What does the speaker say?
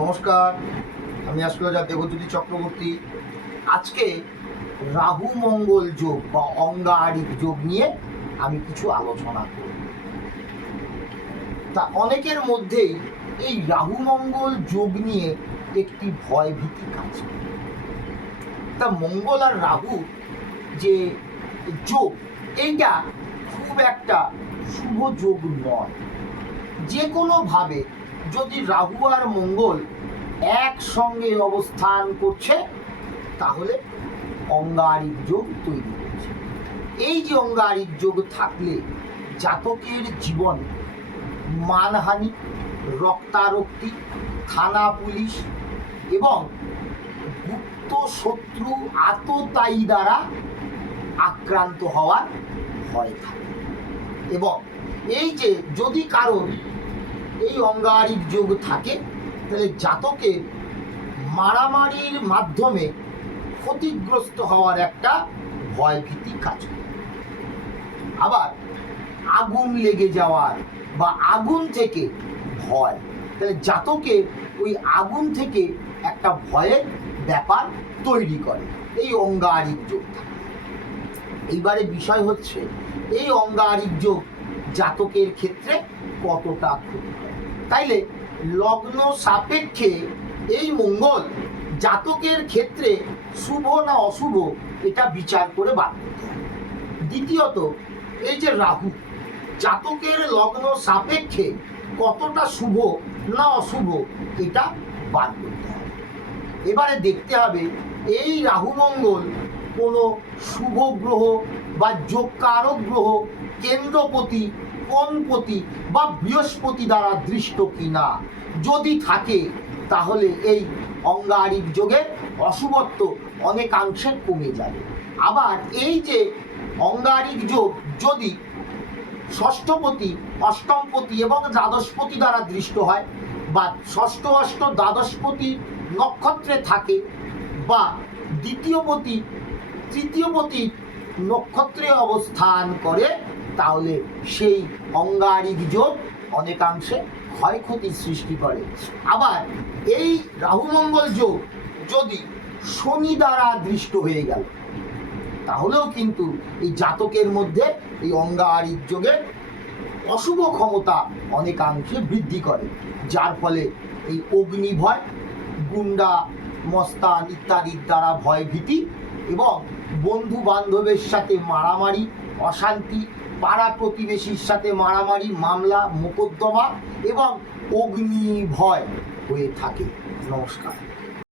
নমস্কার, আমি অ্যাস্ট্রোলজার দেবজ্যোতি চক্রবর্তী। আজকে রাহু মঙ্গল যোগ বা অঙ্গারিক যোগ নিয়ে আমি কিছু আলোচনা করব। তা অনেকের মধ্যেই এই রাহু মঙ্গল যোগ নিয়ে একটি ভয় ভীতি কাজ করে। তা মঙ্গল আর রাহু যে যোগ, এইটা খুব একটা শুভ যোগ নয়। যে কোনোভাবে যদি রাহু আর মঙ্গল একসঙ্গে অবস্থান করছে তাহলে অঙ্গারিক যোগ তৈরি হচ্ছে। এই যে অঙ্গারিক যোগ থাকলে জাতকের জীবন মানহানি, রক্তারক্তি, থানা পুলিশ এবং গুপ্ত শত্রু আততায়ী দ্বারা আক্রান্ত হওয়ার ভয় থাকে। এবং এই যে যদি কারণ এই অঙ্গারিক যোগ থাকে তাহলে জাতকের মারামারির মাধ্যমে ক্ষতিগ্রস্ত হওয়ার একটা ভয় ভীতি কাজ করে। আবার আগুন লেগে যাওয়ার বা আগুন থেকে ভয়, তাহলে জাতকের ওই আগুন থেকে একটা ভয়ের ব্যাপার তৈরি করে এই অঙ্গারিক যোগ থাকে। এইবারে বিষয় হচ্ছে এই অঙ্গারিক যোগ জাতকের ক্ষেত্রে কতটা ক্ষতি করে। তাইলে লগ্ন সাপেক্ষে এই মঙ্গল জাতকের ক্ষেত্রে শুভ না অশুভ এটা বিচার করে বার করতে হবে। দ্বিতীয়ত এই যে রাহু জাতকের লগ্ন সাপেক্ষে কতটা শুভ না অশুভ এটা বার করতে হবে। এবারে দেখতে হবে এই রাহু মঙ্গল কোনো শুভ গ্রহ বা যোগকারক গ্রহ, কেন্দ্রপতি, কোণপতি বা বৃহস্পতি দ্বারা দৃষ্ট কিনা। যদি থাকে তাহলে এই অঙ্গারিক যোগের অশুভত্ব অনেকাংশে কমে যাবে। আবার এই যে অঙ্গারিক যোগ যদি ষষ্ঠপতি, অষ্টমপতি এবং দ্বাদশপতি দ্বারা দৃষ্ট হয় বা ষষ্ঠ, অষ্ট, দ্বাদশপতি নক্ষত্রে থাকে বা দ্বিতীয়পতি, তৃতীয়পতি নক্ষত্রে অবস্থান করে তাহলে সেই অঙ্গারিক যোগ অনেকাংশে ক্ষয়ক্ষতির সৃষ্টি করে। আবার এই রাহু মঙ্গল যোগ যদি শনি দ্বারা দৃষ্ট হয়ে গেল তাহলেও কিন্তু এই জাতকের মধ্যে এই অঙ্গারিক যোগের অশুভ ক্ষমতা অনেকাংশে বৃদ্ধি করে, যার ফলে এই অগ্নি ভয়, গুন্ডা মস্তান ইত্যাদির দ্বারা ভয় ভীতি এবং বন্ধু বান্ধবের সাথে মারামারি, অশান্তি, পাড়া প্রতিবেশীর সাথে মারামারি, মামলা মোকদ্দমা এবং অগ্নি ভয় হয়ে থাকে। নমস্কার।